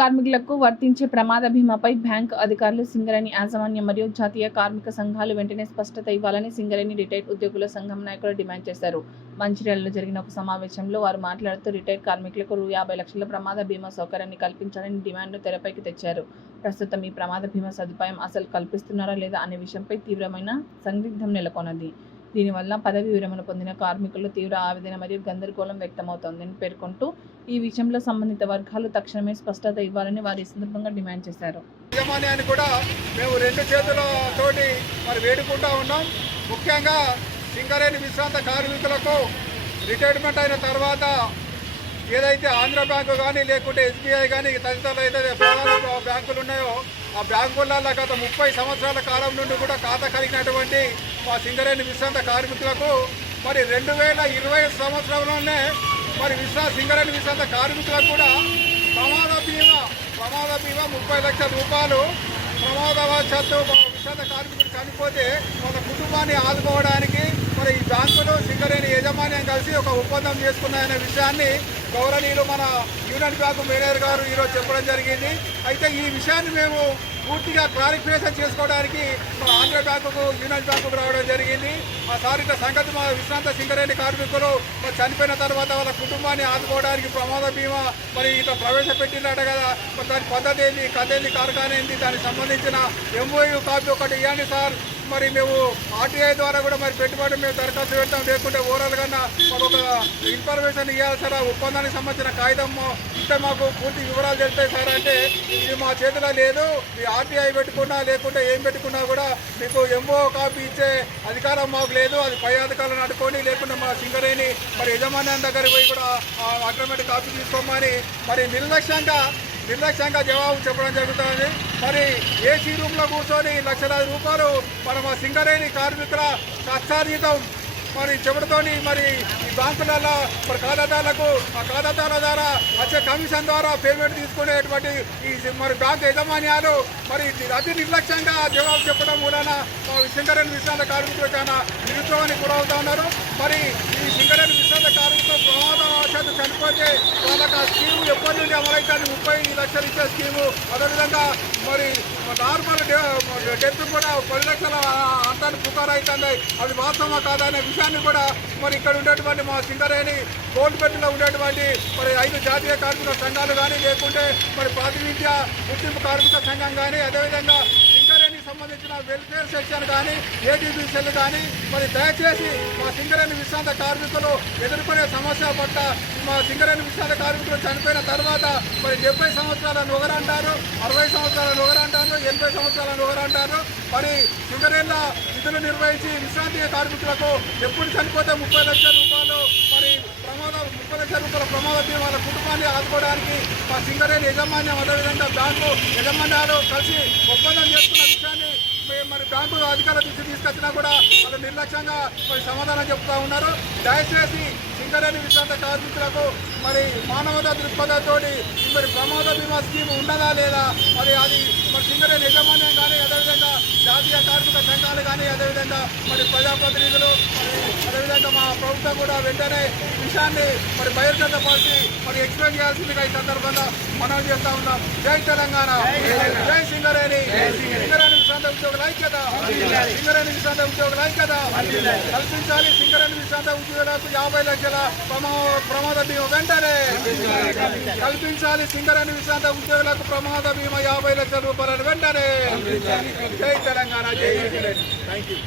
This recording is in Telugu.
కార్మికులకు వర్తించే ప్రమాద బీమాపై బ్యాంకు అధికారులు, సింగరేణి యాజమాన్యం మరియు జాతీయ కార్మిక సంఘాలు వెంటనే స్పష్టత ఇవ్వాలని సింగరేణి రిటైర్డ్ ఉద్యోగుల సంఘం నాయకులు డిమాండ్ చేశారు. మంచిర్యాలలో జరిగిన ఒక సమావేశంలో వారు మాట్లాడుతూ రిటైర్డ్ కార్మికులకు రూ. 50 లక్షల ప్రమాద బీమా సౌకర్యాన్ని కల్పించాలని డిమాండ్ను తెరపైకి తెచ్చారు. ప్రస్తుతం ఈ ప్రమాద బీమా సదుపాయం అసలు కల్పిస్తున్నారా లేదా అనే విషయంపై తీవ్రమైన సందిగ్ధం నెలకొన్నది. దీనివల్ల పదవి విరమణ పొందిన కార్మికుల్లో తీవ్ర ఆవేదన మరియు గందరగోళం వ్యక్తమవుతోందని పేర్కొంటూ ఈ విషయంలో సంబంధిత వర్గాలు తక్షణమే స్పష్టత ఇవ్వాలని వారు ఈ సందర్భంగా డిమాండ్ చేశారు. యజమాన్యాన్ని కూడా మేము రెండు చేతులతోటి వేడుకుంటా ఉన్నాం. ముఖ్యంగా సింగరేణి విశ్రాంత కార్మికులకు రిటైర్మెంట్ అయిన తర్వాత ఏదైతే ఆంధ్ర బ్యాంకు కానీ లేకుంటే SBI కానీ తదితర ఏదైతే ప్రధాన బ్యాంకులు ఉన్నాయో ఆ బ్యాంకులలో గత 30 సంవత్సరాల కాలం నుండి కూడా ఖాతా కలిగినటువంటి మా సింగరేణి విశ్రాంత కార్మికులకు 2020 సంవత్సరంలోనే సింగరేణి విశ్రాంత కార్మికులకు కూడా ప్రమాద బీమా 30 లక్షల రూపాయలు ప్రమాదవశాత్తు విశ్రాంత కార్మికుడు చనిపోతే వాళ్ళ కుటుంబాన్ని ఆదుకోవడానికి ఈ బ్యాంకులు సింగరేణి యాజమాన్యం కలిసి ఒక ఒప్పందం చేసుకున్నాయనే విషయాన్ని గౌరవనీయులు మన యూనియన్ బ్యాంకు మేనేజర్ గారు ఈరోజు చెప్పడం జరిగింది. అయితే ఈ విషయాన్ని మేము పూర్తిగా క్లారిఫికేషన్ చేసుకోవడానికి మన ఆంధ్ర బ్యాంకుకు యూనియన్ బ్యాంకుకు రావడం జరిగింది. ఆ సారిట సంగతి మా విశ్రాంత సింగరేణి కార్మికులు చనిపోయిన తర్వాత వాళ్ళ కుటుంబాన్ని ఆదుకోవడానికి ప్రమాద బీమా ఇట్లా ప్రవేశపెట్టినట్ట కదా, దాని పద్ధతి ఏంది, కథ ఏంది, కార్ఖానా ఏంది, దానికి సంబంధించిన MOU కాపీ ఒకటి ఇవ్వండి సార్. మేము RTI ద్వారా కూడా పెట్టుబడి మేము దరఖాస్తు పెడతాం, లేకుంటే ఓవరాల్ కన్నా మాకు ఒక ఇన్ఫర్మేషన్ ఇవ్వాలి సార్. ఆ ఒప్పందానికి సంబంధించిన కాగితం ఇస్తే మాకు పూర్తి వివరాలు తెలుస్తాయి సార్ అంటే ఇది మా చేతిలో లేదు. ఈ RTI పెట్టుకున్నా లేకుంటే ఏం పెట్టుకున్నా కూడా మీకు MOU కాపీ ఇచ్చే అధికారం మాకు లేదు. అది పై అధికారులను అడుకొని లేకుండా మా సింగరేణి యజమాన్యం దగ్గరికి పోయి కూడా అగ్రిమెంట్ కాపీ తీసుకోమని నిర్లక్ష్యంగా జవాబు చెప్పడం జరుగుతుంది. ఏసీ రూమ్లో కూర్చొని లక్షలాది రూపాయలు మా సింగరేణి కార్మికుల కష్టార్జితం చెబుతోని ఈ బ్యాంకులలో ఖాతాదారులకు ఆ ఖాతాదారుల ద్వారా వచ్చే కమిషన్ ద్వారా పేమెంట్ తీసుకునేటువంటి ఈ బ్యాంకు యజమాన్యాలు అతి నిర్లక్ష్యంగా జవాబు చెప్పడం వలన సింగరేణి విశ్రాంత కార్మికులు చాలా నిరుత్సాహానికి గురవుతా ఉన్నారు. ఈ సింగరేణి విశ్రాంత కార్మికులు ప్రమాదవశాత్తు చనిపోతే వాళ్ళకి ఆ స్కీము ఎప్పటి నుండి అమలవుతుంది, 30 లక్షలు ఇచ్చే స్కీము. అదేవిధంగా నార్మల్ డెత్ కూడా 10 లక్షల అంతాన్ని పుకారు అవుతుంది. అది వాస్తవమా కాదా అనే విషయాన్ని కూడా ఇక్కడ ఉండేటువంటి మా సింగరేణి గవర్నమెంట్లో ఉండేటువంటి 5 జాతీయ కార్మిక సంఘాలు కానీ లేకుంటే ప్రాతినిధ్య గుర్తింపు కార్మిక సంఘం కానీ అదేవిధంగా సింగరేణికి సంబంధించిన వెల్ఫేర్ సెక్షన్ కానీ ADB సెల్ కానీ దయచేసి మా సింగరేణి విశ్రాంత కార్మికులు ఎదుర్కొనే సమస్య పట్ల మా సింగరేణి విశ్రాంత కార్మికులు చనిపోయిన తర్వాత 70 సంవత్సరాల నొగరంటారు, 60 సంవత్సరాల నొగరంటారు, 80 సంవత్సరాల నొగరంటారు. సింగరేణిలో విధులు నిర్వహించి విశ్రాంతి కార్మికులకు ఎప్పుడు చనిపోతే 30 లక్షల రూపాయలు 30 లక్షల రూపాయల ప్రమాద బీమా వాళ్ళ కుటుంబాన్ని ఆదుకోవడానికి మా సింగరేణి యాజమాన్యం అదేవిధంగా బ్యాంకు యాజమాన్యాలు కలిసి ఒప్పందం చేసుకున్న విషయాన్ని బ్యాంకు అధికారుల దృష్టి తీసుకొచ్చినా కూడా వాళ్ళు నిర్లక్ష్యంగా సమాధానం చెప్తూ ఉన్నారు. దయచేసి సింగరేణి విశ్రాంత కార్మికులకు మానవతా దృక్పథంతో ప్రమాద బీమా స్కీమ్ ఉన్నదా లేదా అది సింగరేణి యాజమాన్యం కానీ అదేవిధంగా జాతీయ కార్మిక సంఘాలు కానీ అదేవిధంగా ప్రజాప్రతినిధులు అదేవిధంగా మా ప్రభుత్వం కూడా వెంటనే ఈ విషయాన్ని బహిర్గతపరిచి ఎక్స్ప్లెయిన్ చేయాల్సిందిగా ఈ సందర్భంగా మనం చేస్తూ ఉన్నాం. జై తెలంగాణ, జై సింగరేణి. సింగరేణి విశ్రాంత ఉద్యోగుల ఐక్యత, సింగరేణి విశ్రాంత ఉద్యోగుల ఐక్యత కల్పించాలి. సింగరేణి విశ్రాంత ఉద్యోగులకు 50 లక్షల ప్రమాద బీమా వెంటనే కల్పించాలి. సింగరేణి విశ్రాంత ఉద్యోగులకు ప్రమాద బీమా 50 లక్షల రూపాయలను వెంటనే. జై తెలంగాణ, జై సింగరేణి. Thank you.